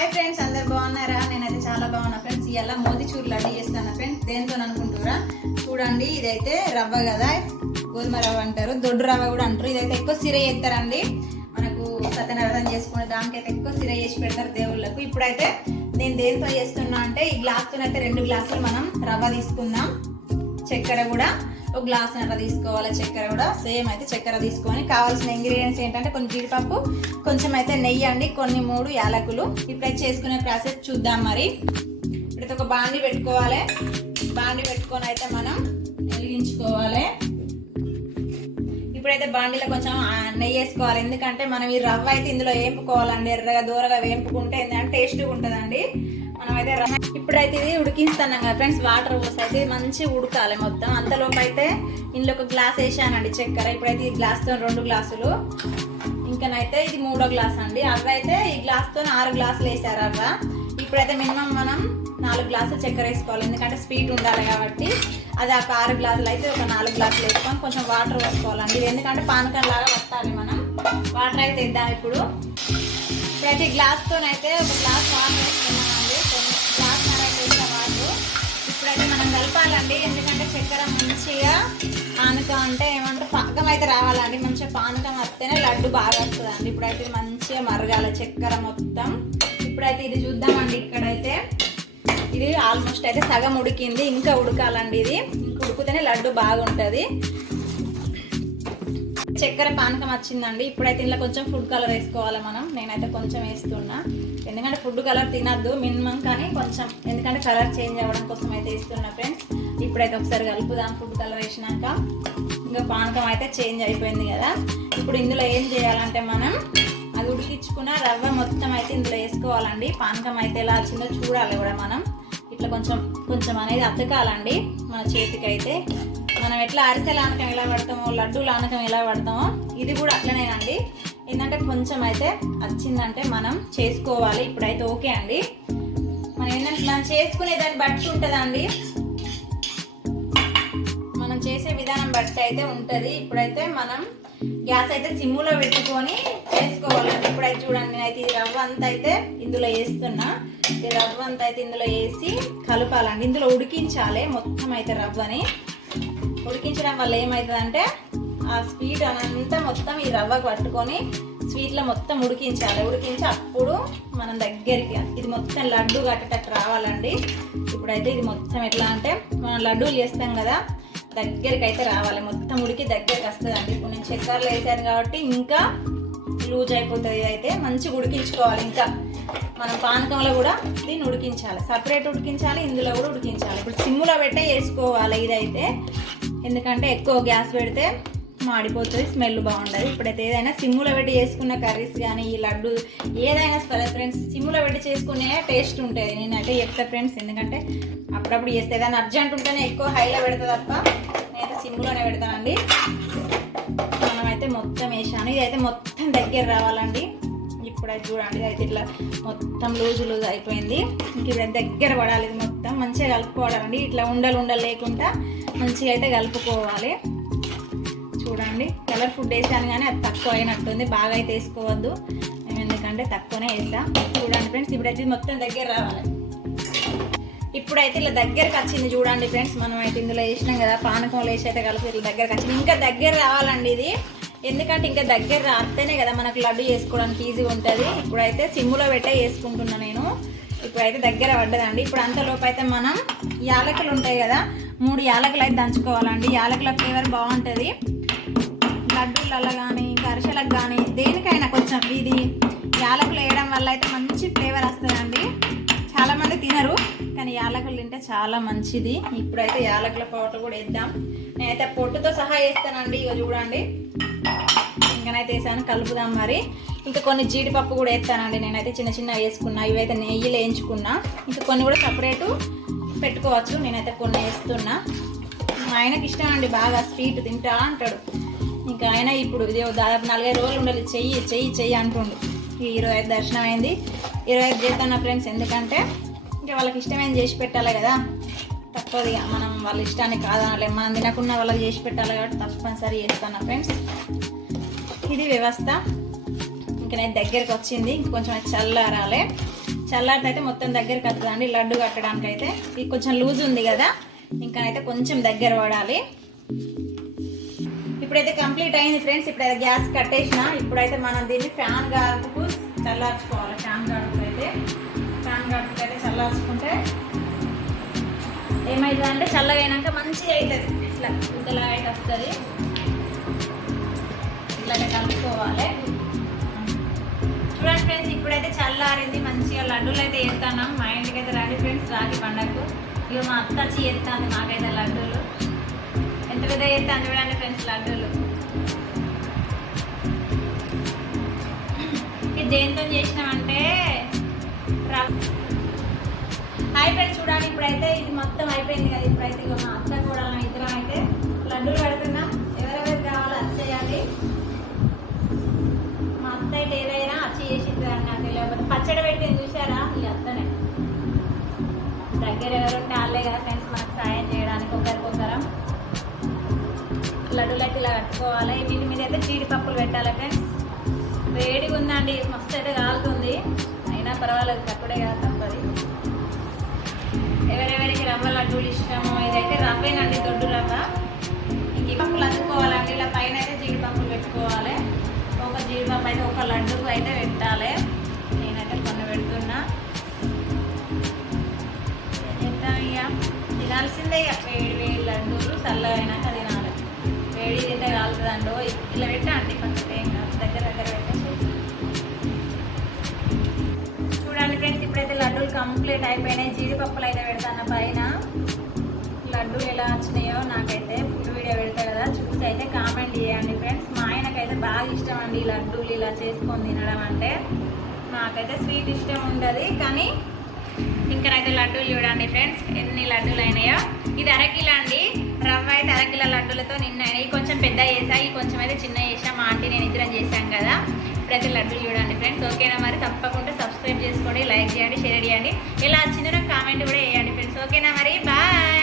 Hi friends అందరు బాగున్నారా? నేనైతే చాలా బాగున్నా ఫ్రెండ్స్ ఇవాళ మోతిచూరు లడ్డు చేస్తాను ఫ్రెండ్స్ దేంతో అనుకుంటారా చూడండి ఇదైతే రవ్వ కదా. గోధుమ రవ్వ అంటారు దొడ్డు రవ్వ కూడా అంటారు. ఇదైతే ఎక్కువ సిర చేస్తారండి. మనకు సత్యనారాయణ చేసుకునే దానికైతే ఎక్కువ సిర చేసి పెడతారు దేవుళ్ళకు. ఇప్పుడైతే నేను దేంతో చేస్తున్నా అంటే ఈ గ్లాస్తోనైతే రెండు గ్లాసులు మనం రవ్వ తీసుకుందాం. చక్కెర కూడా. ఒక గ్లాస్ ఎంత తీసుకోవాలి చక్కెర కూడా సేమ్ అయితే చక్కెర తీసుకొని కావాల్సిన ఇంగ్రీడియంట్స్ ఏంటంటే కొన్ని జీడిపప్పు కొంచెం అయితే నెయ్యి అండి కొన్ని మూడు యాలకులు. ఇప్పుడైతే చేసుకునే ప్రాసెస్ చూద్దాం మరి. ఇప్పుడైతే ఒక బాండి పెట్టుకోవాలి. బాండి పెట్టుకొని అయితే మనం వెలిగించుకోవాలి. ఇప్పుడైతే బాండీలో కొంచెం నెయ్యి వేసుకోవాలి. ఎందుకంటే మనం ఈ రవ్వ అయితే ఇందులో వేపుకోవాలండి ఎర్రగా దూరగా వేపుకుంటే ఏంటంటే టేస్ట్గా ఉంటుందండి. అయితే ఇప్పుడైతే ఇది ఉడికిస్తున్నాం కదా ఫ్రెండ్స్ వాటర్ పోసి అయితే మంచిగా ఉడకాలి మొత్తం. అంతలోపు అయితే ఇందులో ఒక గ్లాస్ వేసానండి చక్కెర. ఇప్పుడైతే ఈ గ్లాస్తో రెండు గ్లాసులు ఇంకనైతే ఇది మూడో గ్లాస్ అండి. అవైతే అయితే ఈ గ్లాస్తో ఆరు గ్లాసులు వేసారు అవ్వ. ఇప్పుడైతే మినిమం మనం నాలుగు గ్లాసులు చక్కెర వేసుకోవాలి. ఎందుకంటే స్వీట్ ఉండాలి కాబట్టి అది ఒక ఆరు గ్లాసులు అయితే ఒక నాలుగు గ్లాసులు వేసుకొని కొంచెం వాటర్ వేసుకోవాలండి ఇది ఎందుకంటే పానకం లాగా వస్తాలి మనం. వాటర్ అయితే ఇద్దాం ఇప్పుడు. ప్రతి గ్లాస్తోనైతే ఒక గ్లాస్ వాటర్ వేసుకున్నామండి కలపాలండి. ఎందుకంటే చక్కెర మంచిగా పానకం అంటే ఏమంటే పాకం అయితే రావాలండి. మంచిగా పానకం వస్తేనే లడ్డు బాగా వస్తుందండి. ఇప్పుడైతే మంచిగా మరగాలి చక్కెర మొత్తం. ఇప్పుడైతే ఇది చూద్దామండి ఇక్కడైతే. ఇది ఆల్మోస్ట్ అయితే సగం ఉడికింది. ఇంకా ఉడకాలండి ఇది. ఇంకా ఉడికితేనే లడ్డు బాగుంటుంది. చక్కెర పానకం వచ్చిందండి. ఇప్పుడైతే ఇంట్లో కొంచెం ఫుడ్ కలర్ వేసుకోవాలి మనం. నేనైతే కొంచెం వేస్తున్నా. ఎందుకంటే ఫుడ్ కలర్ తినద్దు మినిమం కానీ కొంచెం. ఎందుకంటే కలర్ చేంజ్ అవ్వడం కోసం అయితే ఇస్తున్నా ఫ్రెండ్స్ ఇప్పుడైతే ఒకసారి కలుపుదాం ఫుడ్ కలర్ వేసినాక. ఇంకా పానకం అయితే చేంజ్ అయిపోయింది కదా. ఇప్పుడు ఇందులో ఏం చేయాలంటే మనం అది ఉడికించుకున్న రవ్వ మొత్తం అయితే ఇందులో వేసుకోవాలండి. పానకం అయితే ఎలా వచ్చిందో చూడాలి కూడా మనం. ఇట్లా కొంచెం కొంచెం అనేది అతకాలండి మన చేతికి అయితే మనం ఎట్లా అరిసె లానకం ఎలా పడతామో లడ్డు లానకం ఎలా పడతామో ఇది కూడా అట్లనేనండి. ఏంటంటే కొంచెం అయితే వచ్చిందంటే మనం చేసుకోవాలి. ఇప్పుడైతే ఓకే అండి. మనం ఏంటంటే మనం చేసుకునే దాన్ని బట్టి ఉంటుందండి. మనం చేసే విధానం బట్టి అయితే ఉంటుంది. ఇప్పుడైతే మనం గ్యాస్ అయితే సిమ్ములో పెట్టుకొని చేసుకోవాలి ఇప్పుడైతే చూడండి నేనైతే ఇది రవ్వ అంతా అయితే ఇందులో వేస్తున్నా. ఇది రవ్వ అంతా అయితే ఇందులో వేసి కలపాలండి. ఇందులో ఉడికించాలి మొత్తం అయితే రవ్వని. ఉడికించడం వల్ల ఏమవుతుందంటే ఆ స్వీట్ అనంతా మొత్తం ఈ రవ్వకు పట్టుకొని స్వీట్లో మొత్తం ఉడికించాలి. ఉడికించి అప్పుడు మనం దగ్గరికి ఇది మొత్తం లడ్డు కట్టేటట్టు రావాలండి. ఇప్పుడైతే ఇది మొత్తం ఎట్లా అంటే మనం లడ్డూలు చేస్తాం కదా దగ్గరికి అయితే రావాలి. మొత్తం ఉడికి దగ్గరికి వస్తుందండి. ఇప్పుడు నేను చక్కెరలు వేసాను కాబట్టి ఇంకా లూజ్ అయిపోతుంది అయితే మంచిగా ఉడికించుకోవాలి ఇంకా. మనం పానకంలో కూడా దీన్ని ఉడికించాలి. సపరేట్ ఉడికించాలి ఇందులో కూడా ఉడికించాలి. ఇప్పుడు సిమ్ములో పెట్టే వేసుకోవాలి ఇదైతే. ఎందుకంటే ఎక్కువ గ్యాస్ పెడితే మాడిపోతుంది స్మెల్ బాగుండదు. ఇప్పుడైతే ఏదైనా సిమ్ములో పెట్టి చేసుకున్న కర్రీస్ కానీ ఈ లడ్డు ఏదైనా సరే ఫ్రెండ్స్ సిమ్ములో పెట్టి చేసుకునే టేస్ట్ ఉంటుంది. నేనైతే చెప్తా ఫ్రెండ్స్ ఎందుకంటే అప్పుడప్పుడు చేస్తే ఏదైనా అర్జెంట్ ఉంటేనే ఎక్కువ హైలో పెడతా తప్ప నేనైతే సిమ్లోనే పెడతానండి. మనమైతే మొత్తం వేసాను. ఇదైతే మొత్తం దగ్గర రావాలండి. ఇప్పుడైతే చూడండి అయితే ఇట్లా మొత్తం లూజు లూజ్ అయిపోయింది. ఇంక ఇప్పుడు దగ్గర పడాలి ఇది మొత్తం. మంచిగా కలుపుకోవాలండి. ఇట్లా ఉండలు ఉండలు లేకుండా మంచిగా అయితే కలుపుకోవాలి. చూడండి. కలర్ ఫుడ్ వేసాను కానీ అది తక్కువ అయినట్టుంది. బాగా అయితే వేసుకోవద్దు. మేము ఎందుకంటే తక్కువనే వేసా. చూడండి ఫ్రెండ్స్ ఇప్పుడైతే మొత్తం దగ్గర రావాలి. ఇప్పుడైతే ఇలా దగ్గరకు వచ్చింది చూడండి ఫ్రెండ్స్ మనం అయితే ఇందులో వేసినాం కదా పానకం వేసి అయితే కలిపి ఇట్లా దగ్గరకు వచ్చింది. ఇంకా దగ్గర రావాలండి ఇది. ఎందుకంటే ఇంకా దగ్గర రాస్తేనే కదా మనకు లడ్డు చేసుకోవడానికి ఈజీగా ఉంటుంది. ఇప్పుడైతే సిమ్ములో పెట్టే వేసుకుంటున్నా నేను. ఇప్పుడైతే దగ్గర పడ్డదండి. ఇప్పుడు అంతలోపు అయితే మనం యాలకులు ఉంటాయి కదా మూడు యాలకులు అయితే దంచుకోవాలండి. యాలకుల ఫ్లేవర్ బాగుంటుంది. లడ్డూలలో కానీ ఇంకా అరిసెలకు కానీ దేనికైనా కొంచెం ఇది యాలకులు వేయడం వల్ల అయితే మంచి ఫ్లేవర్ వస్తుందండి. చాలామంది తినరు కానీ యాలకులు తింటే చాలా మంచిది. ఇప్పుడైతే యాలకుల పౌడర్ కూడా వేద్దాం. నేనైతే పొట్టుతో సహా వేస్తానండి ఇక చూడండి. ఇంకనైతే వేసాను కలుపుదాం మరి. ఇంకా కొన్ని జీడిపప్పు కూడా వేస్తానండి నేనైతే చిన్న చిన్న వేసుకున్నా. ఇవైతే నెయ్యిలో వేయించుకున్నా. ఇంకా కొన్ని కూడా సపరేటు పెట్టుకోవచ్చు నేనైతే కొన్ని వేస్తున్నా. మా ఆయనకి ఇష్టం అండి బాగా స్వీట్ తింటా అంటాడు. ఇంకా ఆయన ఇప్పుడు ఇది దాదాపు నాలుగైదు రోజులు ఉండాలి. చెయ్యి చెయ్యి చెయ్యి అంటుండు. ఈ ఇరవై ఐదు దర్శనం అయింది ఇరవై ఐదు చేస్తాను ఫ్రెండ్స్? ఎందుకంటే ఇంకా వాళ్ళకి ఇష్టమైన చేసి పెట్టాలి కదా. తప్పదు ఇక. మనం వాళ్ళ ఇష్టాన్ని కాదనలే. మనం తినకుండా వాళ్ళకి చేసి పెట్టాలి కాబట్టి తప్పనిసరి చేస్తాను ఫ్రెండ్స్? ఇది వ్యవస్థ. ఇంకా నేను దగ్గరికి వచ్చింది. ఇంకొంచెం చల్లారాలే. చల్లారితే అయితే మొత్తం దగ్గరికి వస్తుందండి. లడ్డు కట్టడానికి అయితే ఇది కొంచెం లూజ్ ఉంది కదా. ఇంకా అయితే కొంచెం దగ్గర పడాలి. ఇప్పుడైతే కంప్లీట్ అయింది ఫ్రెండ్స్. ఇప్పుడైతే గ్యాస్ కట్టేసిన. ఇప్పుడైతే మనం దీన్ని ఫ్యాన్ గాడుకు చల్లార్చుకోవాలి. ఫ్యాన్ గాడుకు అయితే ఫ్యాన్ గాడుకు అయితే చల్లార్చుకుంటే ఏమైతుంది అంటే చల్లగా అయినాక మంచిగా అవుతుంది ఇట్లా ఇంతలా అయితే వస్తుంది. ఇట్లాగే కలుపుకోవాలి. చూడండి ఫ్రెండ్స్ ఇప్పుడైతే చల్లారింది. మంచిగా లడ్డూలు అయితే వేస్తాను మా ఇంటికి అయితే రండి ఫ్రెండ్స్ రాగి పండగకు. ఇక మా అత్త వచ్చి చేస్తాను మాకైతే లడ్డూలు. ఎంత అయితే చేస్తాను ఫ్రెండ్స్ లడ్డూలు ఇది దేంతో చేసినామంటే రవ్ హాయ్ ఫ్రెండ్స్ ఇప్పుడైతే ఇది మొత్తం అయిపోయింది కదా ఇప్పుడైతే ఇక మా అత్త కూడా ఇద్దరం అయితే లడ్డూలు పెడుతున్నాం. ఎవరెవరికి కావాలో అది చేయాలి. మా అత్త అయితే ఏదైనా అచ్చి చేసింది అని నాకు తెలియకపోతే పచ్చడి పెట్టింది చూసారా ఈ అత్తనే? దగ్గర ఎవరు తట్టుకోవాలి కట్టుకోవాలి. వీటి మీద అయితే జీడిపప్పులు పెట్టాలి ఫ్రెండ్స్ వేడిగా ఉందండి. మస్తు అయితే కాలుతుంది. అయినా పర్వాలేదు తక్కువే కాదు తప్పది. ఎవరెవరికి రవ్వ లడ్డూలు ఇష్టమో ఇదైతే రవ్వేనండి దొడ్డు రవ్వ. ఇంక పప్పులు అందుకోవాలండి. ఇలా పైన అయితే జీడిపప్పులు పెట్టుకోవాలి. ఒక జీడిపప్పు అయితే ఒక లడ్డూ అయితే పెట్టాలి. నేనైతే కొన్ని పెడుతున్నా. ఎంత ఇక తినాల్సిందే ఇక. వేడి వేడి లడ్డూలు చల్లగా అయినాక తినాలి. వేడి తింటే కాలుతుందండో ఇలా పెట్టా అండి కొంచెం ఏం కాదు దగ్గర దగ్గర పెట్టేసి చూడండి ఫ్రెండ్స్ ఇప్పుడైతే లడ్డూలు కంప్లీట్ అయిపోయినాయి. జీడిపప్పులు అయితే పెడతాను పైన. లడ్డూలు ఎలా వచ్చినాయో నాకైతే ఫుల్ వీడియో పెడతా కదా చూసి అయితే కామెంట్ చేయండి ఫ్రెండ్స్. మా ఆయనకైతే బాగా ఇష్టం అండి లడ్డూలు ఇలా చేసుకొని తినడం అంటే. నాకైతే స్వీట్ ఇష్టం ఉండదు కానీ ఇంకనైతే లడ్డూలు చూడండి ఫ్రెండ్స్ ఎన్ని లడ్డూలు అయినాయో. ఇది అరకిలా అండి రవ్వ అయితే పిల్లల లడ్డులతో నిన్న ఇవి కొంచెం పెద్ద చేసా ఇవి కొంచెం అయితే చిన్న చేసా మా ఆంటీ నేను ఇద్దరం చేశాం కదా ప్రతి లడ్డూలు చూడండి ఫ్రెండ్స్. ఓకేనా మరి? తప్పకుండా సబ్స్క్రైబ్ చేసుకోండి లైక్ చేయండి షేర్ చేయండి. ఇలా వచ్చిందో నాకు కామెంట్ కూడా వేయండి ఫ్రెండ్స్. ఓకేనా మరి? బాయ్.